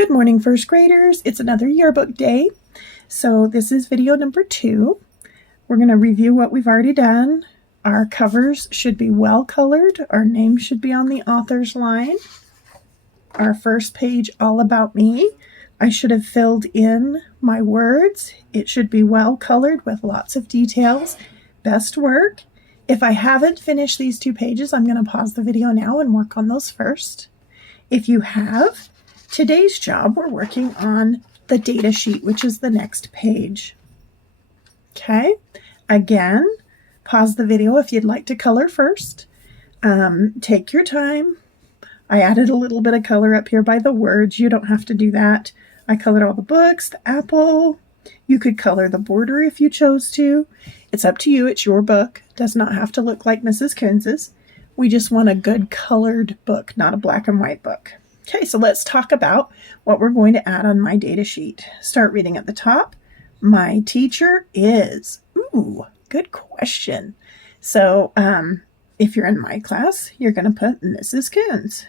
Good morning, first graders. It's another yearbook day. So this is video number 2. We're going to review what we've already done. Our covers should be well colored. Our name should be on the author's line. Our first page, all about me. I should have filled in my words. It should be well colored with lots of details. Best work. If I haven't finished these 2 pages, I'm going to pause the video now and work on those first. If you have, today's job, we're working on the data sheet, which is the next page. Okay, again, pause the video if you'd like to color first. Take your time. I added a little bit of color up here by the words. You don't have to do that. I colored all the books, the apple. You could color the border if you chose to. It's up to you. It's your book. It does not have to look like Mrs. Coons's. We just want a good colored book, not a black and white book. Okay, so let's talk about what we're going to add on my data sheet. Start reading at the top. My teacher is, good question. So if you're in my class, you're going to put Mrs. Coons.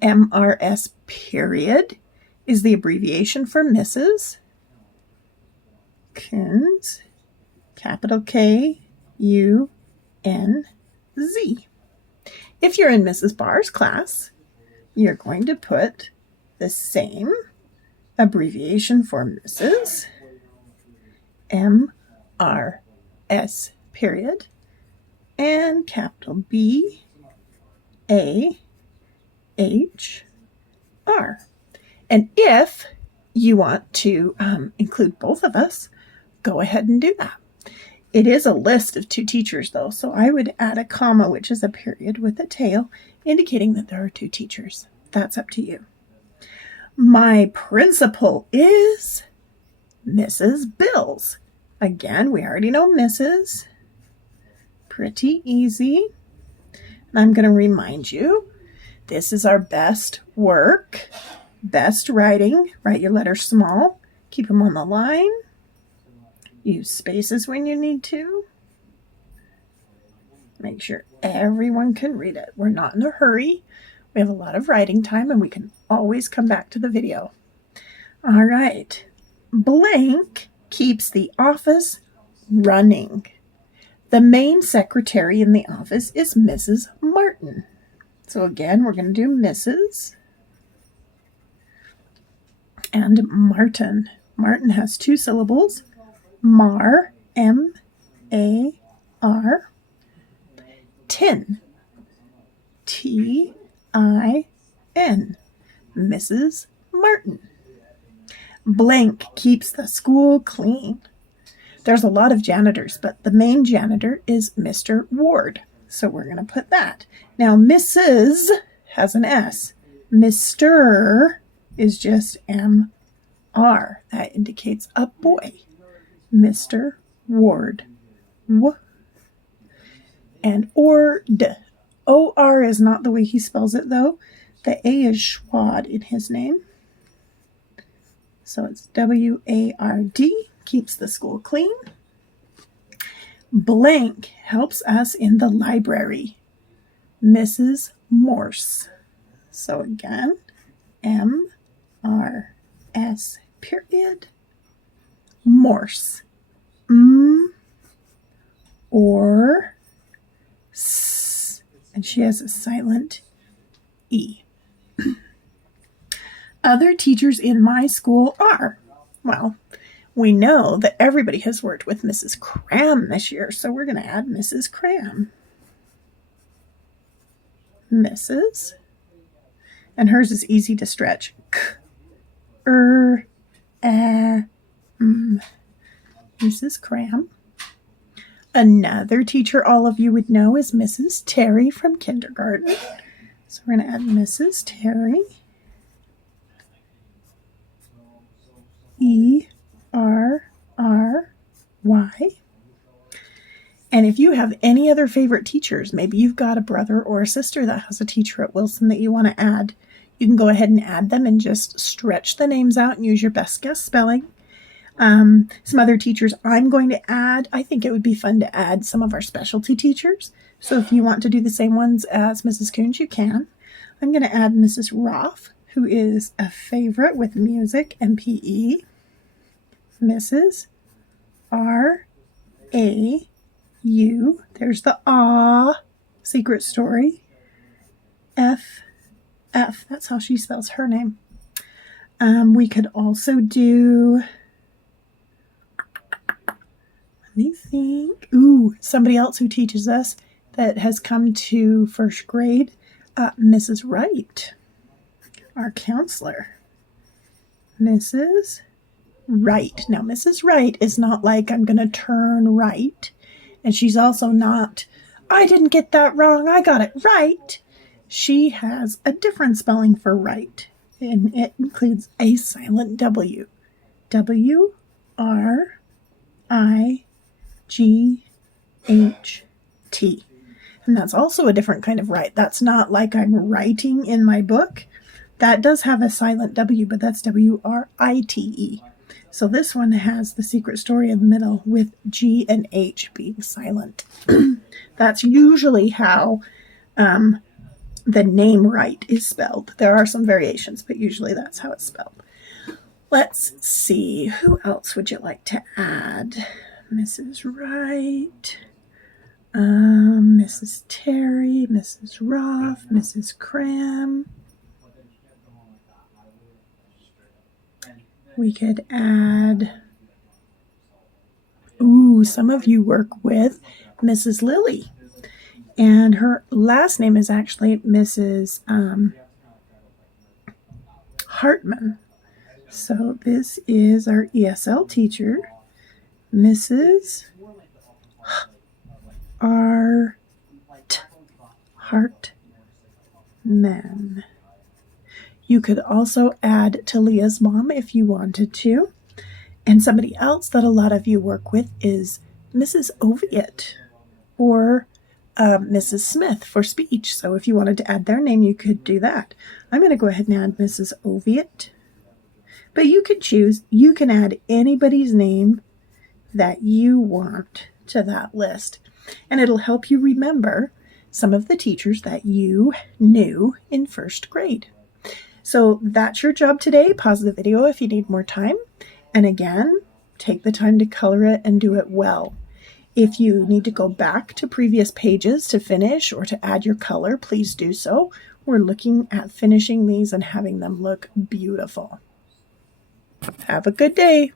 MRS period is the abbreviation for Mrs. Coons, capital K-U-N-Z. If you're in Mrs. Barr's class, you're going to put the same abbreviation for Mrs. M-R-S period and capital B-A-H-R. And if you want to include both of us, go ahead and do that. It is a list of 2 teachers, though, so I would add a comma, which is a period with a tail, indicating that there are 2 teachers. That's up to you. My principal is Mrs. Bills. Again, we already know Mrs. Pretty easy. And I'm going to remind you, this is our best work, best writing. Write your letters small. Keep them on the line. Use spaces when you need to. Make sure everyone can read it. We're not in a hurry. We have a lot of writing time and we can always come back to the video. All right. Blank keeps the office running. The main secretary in the office is Mrs. Martin. So again, we're going to do Mrs. and Martin. Martin has 2 syllables. Mar, M-A-R, Tin, T-I-N, Mrs. Martin. Blank keeps the school clean. There's a lot of janitors, but the main janitor is Mr. Ward, so we're going to put that. Now, Mrs. has an S. Mr. is just M-R. That indicates a boy. Mr. Ward. W. And Ord. O-R is not the way he spells it, though. The A is Schwad in his name. So it's W-A-R-D. Keeps the school clean. Blank helps us in the library. Mrs. Morse. So again, M-R-S period. Morse. Or S. And she has a silent E. Other teachers in my school are, well, we know that everybody has worked with Mrs. Cram this year, so we're going to add Mrs. Cram. Mrs. And hers is easy to stretch. Mrs. Cram. Another teacher all of you would know is Mrs. Terry from kindergarten. So we're going to add Mrs. Terry. E-R-R-Y. And if you have any other favorite teachers, maybe you've got a brother or a sister that has a teacher at Wilson that you want to add, you can go ahead and add them and just stretch the names out and use your best guess spelling. Some other teachers I'm going to add, I think it would be fun to add some of our specialty teachers. So if you want to do the same ones as Mrs. Coons, you can. I'm going to add Mrs. Roth, who is a favorite with music and PE. Mrs. R-A-U, there's the ah, secret story. F, that's how she spells her name. We could also do, let me think, somebody else who teaches us that has come to first grade, Mrs. Wright, our counselor. Mrs. Wright. Now, Mrs. Wright is not like I'm going to turn right, and she's also not, I didn't get that wrong, I got it right. She has a different spelling for right, and it includes a silent W. W-R-I-G-H-T. And that's also a different kind of right. That's not like I'm writing in my book. That does have a silent W, but that's W-R-I-T-E. So this one has the secret story in the middle with G and H being silent. That's usually how the name Wright is spelled. There are some variations, but usually that's how it's spelled. Let's see. Who else would you like to add? Mrs. Wright, Mrs. Terry, Mrs. Roth, Mrs. Cram. We could add, some of you work with Mrs. Lily. And her last name is actually Mrs. Hartman. So this is our ESL teacher, Mrs. Hartman. You could also add Talia's mom if you wanted to. And somebody else that a lot of you work with is Mrs. Oviatt or Mrs. Smith for speech. So if you wanted to add their name, you could do that. I'm going to go ahead and add Mrs. Oviatt. But you could choose. You can add anybody's name that you want to that list. And it'll help you remember some of the teachers that you knew in first grade. So that's your job today. Pause the video if you need more time. And again, take the time to color it and do it well. If you need to go back to previous pages to finish or to add your color, please do so. We're looking at finishing these and having them look beautiful. Have a good day.